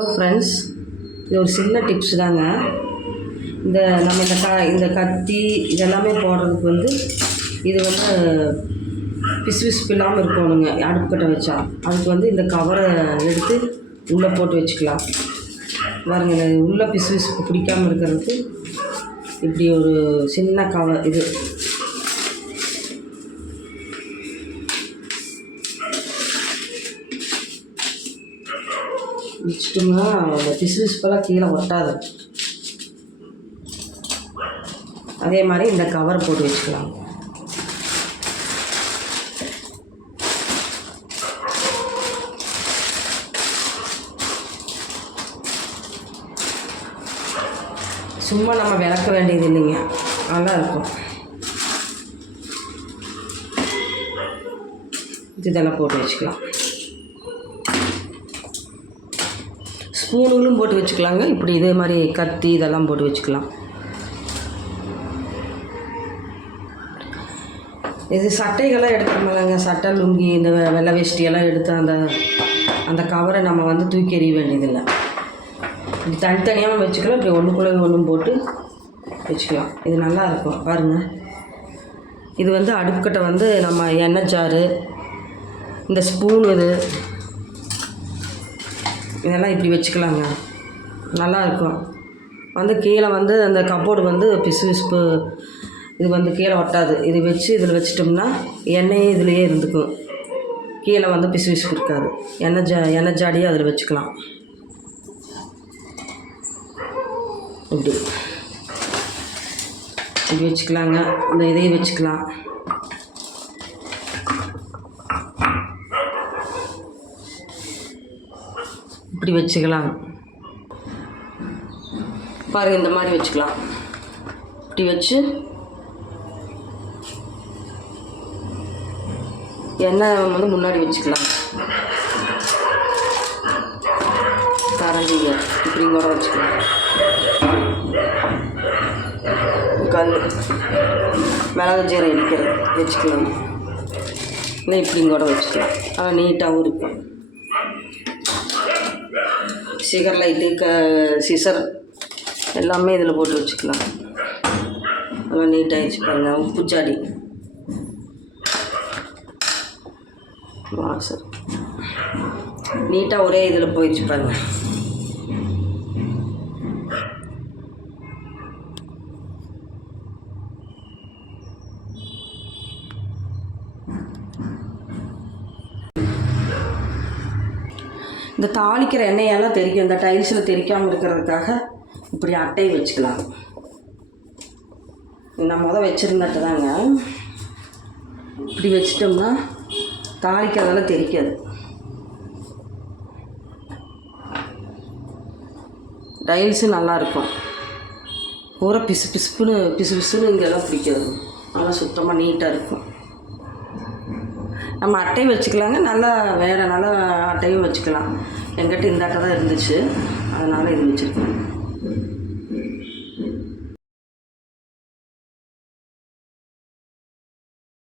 Hello friends இது ஒரு சின்ன டிப்ஸ் தாங்க. இந்த நம்ம இந்த க இந்த கத்தி இதெல்லாமே போடுறதுக்கு வந்து இது வந்து பிசு பிசுப்பு இல்லாமல் இருக்கணுங்க அடுப்புக்கட்டை வச்சா. அதுக்கு வந்து இந்த கவரை எடுத்து உள்ளே போட்டு வச்சுக்கலாம். பாருங்க உள்ளே பிசு பிசுப்பு பிடிக்காமல் இருக்கிறதுக்கு இப்படி ஒரு சின்ன கவர் இது வச்சுட்டோம்னா அந்த பிசு பிசுப்பெல்லாம் கீழே ஒட்டாது. அதே மாதிரி இந்த கவர் போட்டு வச்சுக்கலாம். சும்மா நம்ம விளக்க வேண்டியது இல்லைங்க. நல்லா இருக்கும். இதெல்லாம் போட்டு வச்சுக்கலாம். ஸ்பூனுகளும் போட்டு வச்சுக்கலாங்க. இப்படி இதே மாதிரி கத்தி இதெல்லாம் போட்டு வச்சுக்கலாம். இது சட்டைகள்லாம் எடுத்துக்கலாங்க. சட்டை லுங்கி இந்த வெள்ளை வேஷ்டியெல்லாம் எடுத்து அந்த அந்த கவரை நம்ம வந்து தூக்கி எறிய வேண்டியதில்லை. இப்படி தனித்தனியாக வச்சுக்கலாம். இப்படி ஒன்றுக்குள்ளே ஒன்றும் போட்டு வச்சுக்கலாம். இது நல்லா இருக்கும். பாருங்கள் இது வந்து அடுப்புக்கிட்ட வந்து நம்ம எண்ணெய் சாறு இந்த ஸ்பூன் இது இதெல்லாம் இப்படி வச்சுக்கலாங்க. நல்லா இருக்கும் வந்து கீழே வந்து அந்த கப்போர்டு வந்து பிசு பிசுப்பு இது வந்து கீழே ஒட்டாது. இது வச்சு இதில் வச்சிட்டோம்னா எண்ணெயே இதுலேயே இருந்துக்கும். கீழே வந்து பிசு பிசுப்பு இருக்காது. எண்ணெய் ஜா எண்ணெய் ஜாடியை அதில் வச்சுக்கலாம். இப்படி. இப்படி வச்சுக்கலாங்க. இந்த இதையும் வச்சுக்கலாம். இப்படி வச்சுக்கலாம். பாருங்க இந்த மாதிரி வச்சுக்கலாம். இப்படி வச்சு எண்ணெய் வந்து முன்னாடி வச்சுக்கலாம். கரண்டிங்க இப்படி கூட வச்சுக்கலாம். கல் மிளகு ஜீரம் இடிக்கிறது வச்சுக்கலாம். இல்லை இப்படி கூட வச்சுக்கலாம். ஆனால் நீட்டாகவும் இருக்கும். சிகர் லைட்டு க சிசர் எல்லாமே இதில் போட்டு வச்சுக்கலாம். நல்லா நீட்டாக வச்சு பாருங்கள் ஜாடி வாசல். நீட்டாக ஒரே இதில் போயிடுச்சு பாருங்கள் இந்த தாளிக்கிற எண்ணெயெல்லாம் தெரிக்கும் இந்த டைல்ஸில் தெரிக்காமல் இருக்கிறதுக்காக இப்படி அட்டையை வச்சுக்கலாம். நான் முதல் வச்சுருந்தட்டு தாங்க இப்படி வச்சிட்டோம்னா தாளிக்கிறதெல்லாம் தெரிக்காது டைல்ஸு நல்லாயிருக்கும். பூரா பிசு பிசுப்புன்னு பிசு பிசுன்னு இங்கெல்லாம் பிடிக்காது. நல்லா சுத்தமாக நீட்டாக இருக்கும். நம்ம அட்டையும் வச்சுக்கலாங்க. நல்லா வேறு நல்லா அட்டையும் வச்சுக்கலாம். என்கிட்ட இந்த அட்டை தான் இருந்துச்சு. அதனால் இது வச்சுருக்கேன்.